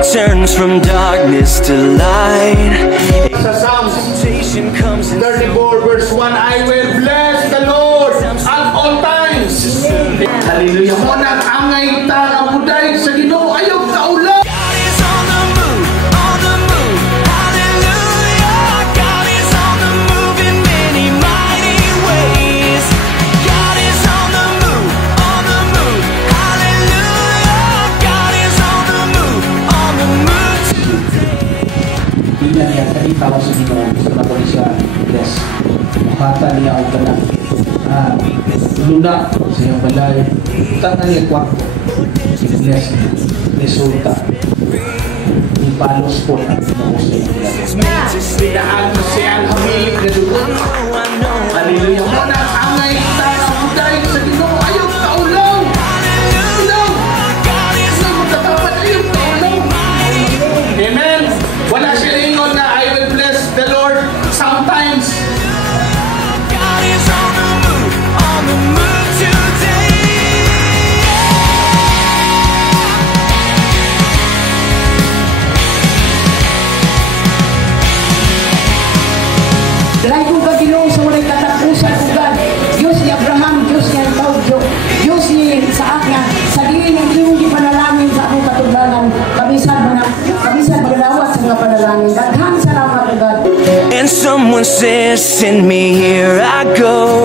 heart turns from darkness to light. Sa Psalms 34 verse 1, I will bless the Lord at all times. Hallelujah. Muna angay ta ang buday sa Ginoo ayaw kaulan. God is on the move, on the move. Hallelujah. God is on the move in many mighty ways. God is on the move, on the move. Hallelujah. God is on the move, on the move. Tingnan niya, kanita ako sa Ginoo, gusto na ko siya bless. Makata niya ang tanan. Luna sa iyong balay. Tangan niya kwarto. Bless niya. Resulta. Yung palos po na Ginoo sa iyong balay. Daan mo siya ang hamilig na dugo. Hallelujah. Muna angay ta ang buday sa Ginoo ayaw kaulan. Hallelujah. Magkatapat ayaw kaulan. Amen. Wala siya ingon na I will bless the Lord sometimes. God is on the move today. Dahil kung Ginoo sa walay katapusan ugad, Diyos ni Abraham, Diyos ni Antawjo, Diyos ni Saak nga, sa diin ng iyong gipanalangin sa akong katuglanan, kamisan magalawat sa mga panalangin. Daghang salamat ugad. And someone says, send me, here I go.